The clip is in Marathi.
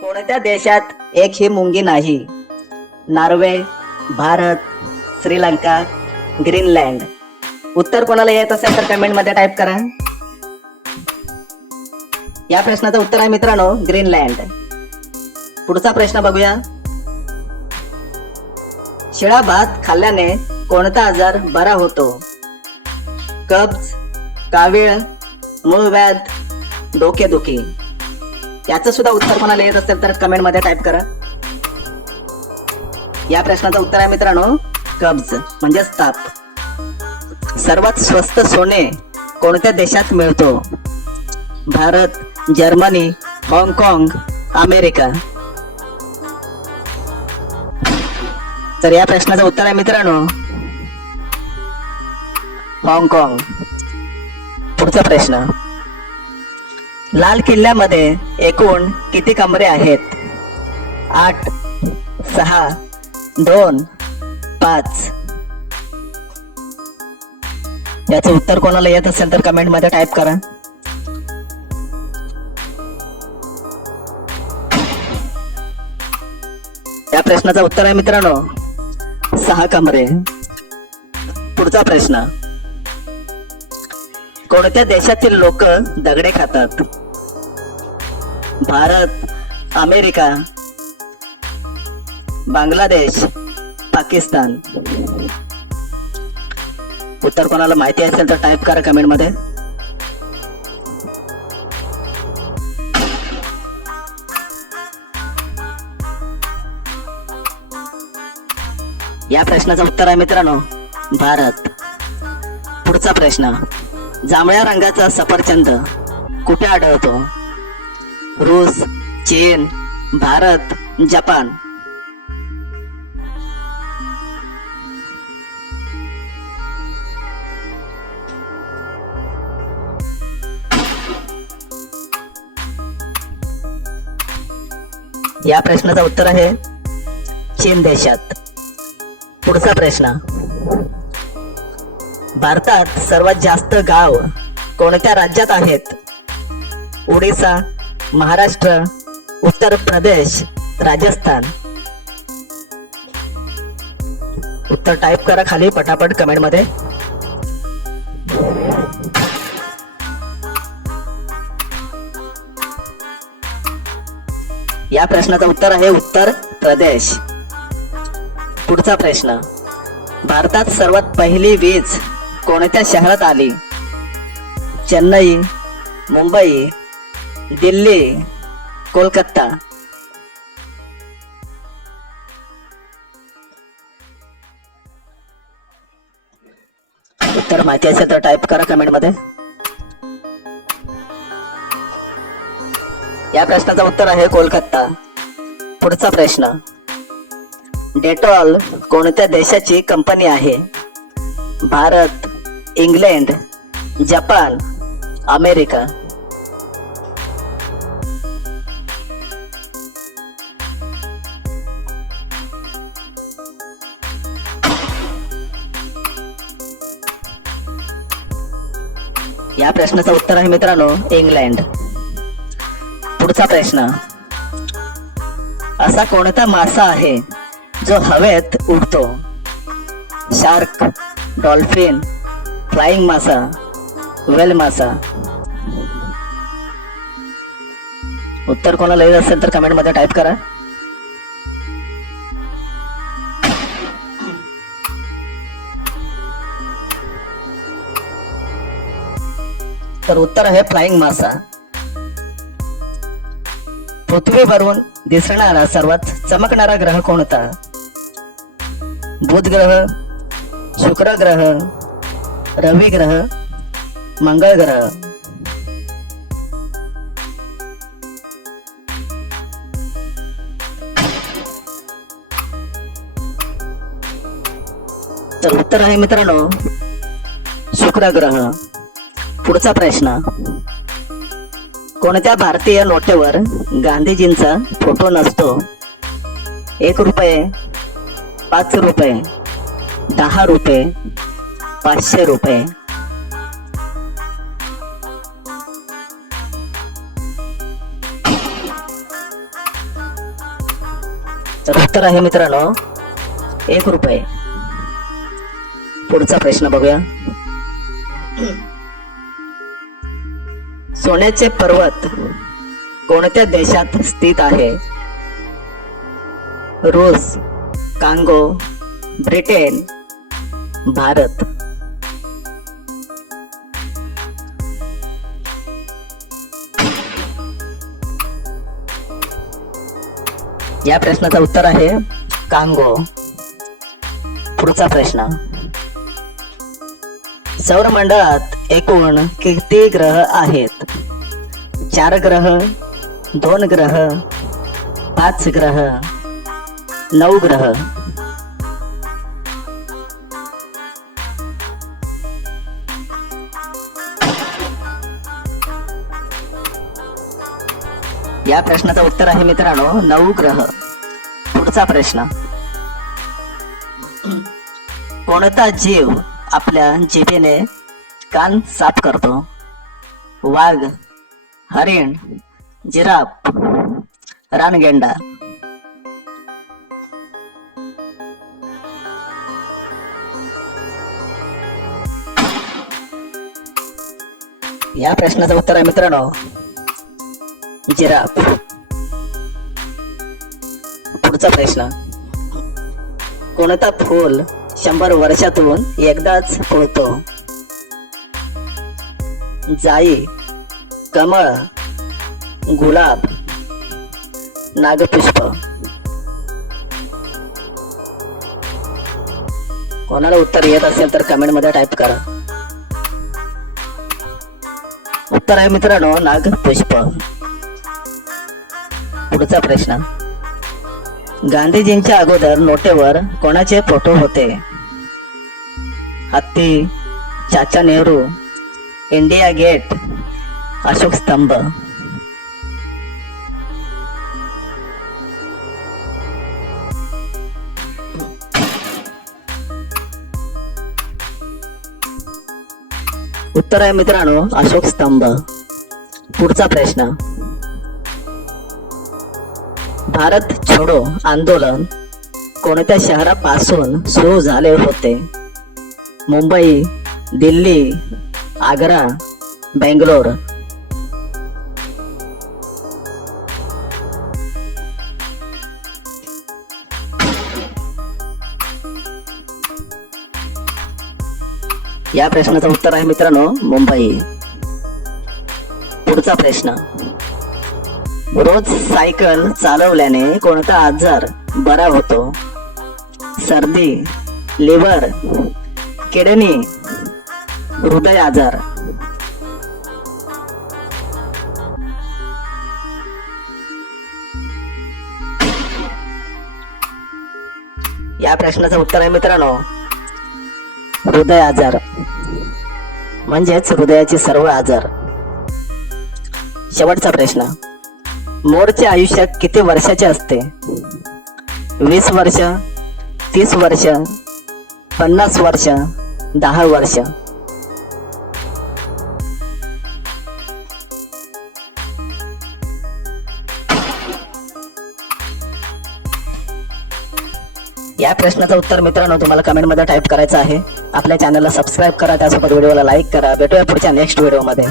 कोणत्या देशात एकही मुंगी नाही? Norway, Bharat, Sri Lanka, Greenland. उत्तर कोणाला येत असेल तर कमेंट मध्ये टाईप करा. या प्रश्नाचं उत्तर आहे मित्रांनो ग्रीनलँड. पुढचा प्रश्न बघूया. शिळा भात खाल्ल्याने कोणता आजार बरा होतो? कब्ज, कावीळ, मूळव्याध, डोकेदुखी. याचं सुद्धा उत्तर कोणाला येत असेल तर कमेंट मध्ये टाईप करा. या प्रश्नाचं उत्तर आहे मित्रांनो कब्ज म्हणजेच ताप. सर्वात स्वस्त सोने कोणत्या देशात मिळतो? भारत, जर्मनी, हाँगकाँग, अमेरिका. तर या प्रश्नाचं उत्तर आहे मित्रांनो हाँगकाँग. पुढचा प्रश्न. लाल किल्ल्यामध्ये एकूण किती कमरे आहेत? 8, 6, 2, 5. याचं उत्तर कोणाला येत असेल तर कमेंट मध्ये टाईप करा. या प्रश्नाचं उत्तर आहे मित्रांनो 6 कमरे. पुढचा प्रश्न. कोणत्या देशातील लोक दगडे खातात? भारत, अमेरिका, बांगलादेश, पाकिस्तान. उत्तर कोणाला माहिती असेल तर टाईप करा कमेंट मध्ये. या प्रश्नाचं उत्तर आहे मित्रांनो भारत. पुढचा प्रश्न. जांभळ्या रंगाचा सफरचंद कुठे आढळतो? रूस, चीन, भारत, जपान. या प्रश्नाचं उत्तर आहे चीन देशात. पुढचा प्रश्न. भारतात सर्वात जास्त गाव कोणत्या राज्यात आहेत? ओडिसा, महाराष्ट्र, उत्तर प्रदेश, राजस्थान. उत्तर टाईप करा खाली पटापट कमेंट मध्ये. या प्रश्नाचं उत्तर आहे उत्तर प्रदेश. पुढचा प्रश्न. भारतात सर्वात पहिली वीज कोणत्या शहरात आली? चेन्नई, मुंबई, दिल्ली, कोलकाता. उत्तर माहिती असेल तर टाईप करा कमेंट मध्ये. या प्रश्नाचं उत्तर आहे कोलकाता. पुढचा प्रश्न. डेटॉल कोणत्या देशाची कंपनी आहे? Bharat, England, Japan, America. या प्रश्नाचं उत्तर आहे मित्रांनो इंग्लंड. पुढचा प्रश्न. असा कोणता मासा आहे जो हवेत उडतो? शार्क, डॉल्फिन, फ्लाइंग मासा, वेल मासा. उत्तर कोणाला येत असेल तर कमेंट मध्ये टाईप करा. तर उत्तर आहे फ्लाइंग मासा. पृथ्वीवरून दिसणारा सर्वात चमकणारा ग्रह कोणता? बुध ग्रह, शुक्र ग्रह, रवी ग्रह, मंगळ ग्रह. तर उत्तर आहे मित्रांनो शुक्र ग्रह. पुढचा प्रश्न. कोणत्या भारतीय नोटेवर गांधीजींचा फोटो नसतो? 1 रुपये, 5 रुपये, 10 रुपये, 500 रुपये. तर उत्तर आहे मित्रांनो 1 रुपये. पुढचा प्रश्न बघूया. सोन्याचे पर्वत कोणत्या देशात स्थित आहे? रूस, कांगो, ब्रिटन, भारत. या प्रश्नाचं उत्तर आहे कांगो. पुढचा प्रश्न. सौरमंडळात एकूण किती ग्रह आहेत? 4 ग्रह, 2 ग्रह, 5 ग्रह, 9 ग्रह. या प्रश्नाचं उत्तर आहे मित्रांनो 9 ग्रह. पुढचा प्रश्न. कोणता जीव आपल्या जिभेने कान साफ करतो? वाघ, हरिण, जिराफ, रानगेंडा. या प्रश्नाचं उत्तर आहे मित्रांनो जिराफ. पुढचा प्रश्न. कोणता फूल 100 वर्षातून एकदाच फुलतो? जाई, कमळ, गुलाब, नागपुष्प. कोणाला उत्तर येत असेल तर कमेंट मध्ये टाईप करा. उत्तर आहे मित्रांनो नागपुष्प. पुढचा प्रश्न. गांधीजींच्या अगोदर नोटेवर कोणाचे फोटो होते? हत्ती, चाचा नेहरू, इंडिया गेट, अशोक स्तंभ. उत्तर आहे मित्रांनो अशोक स्तंभ. पुढचा प्रश्न. भारत छोडो आंदोलन कोणत्या शहरापासून सुरू झाले होते? मुंबई, दिल्ली, आग्रा, बेंगलोर. या प्रश्नाचं उत्तर आहे मित्रांनो मुंबई. पुढचा प्रश्न. रोज सायकल चालवल्याने कोणता आजार बरा होतो? सर्दी, लिव्हर, किडनी, हृदय आजार. या प्रश्नाचं उत्तर आहे मित्रांनो हृदय आजार म्हणजेच हृदयाचे सर्व आजार. शेवटचा प्रश्न. मोरचे आयुष्य किती वर्षाचे असते? 20 वर्ष, 30 वर्ष, 50 वर्ष, 10 वर्ष. या प्रश्नाचं उत्तर मित्रांनो तुम्हाला कमेंट मध्ये टाईप करायचं आहे. आपल्या चॅनलला सबस्क्राईब करा, त्यासोबत व्हिडिओला लाईक करा. भेटूया पुढच्या नेक्स्ट व्हिडिओ मध्ये.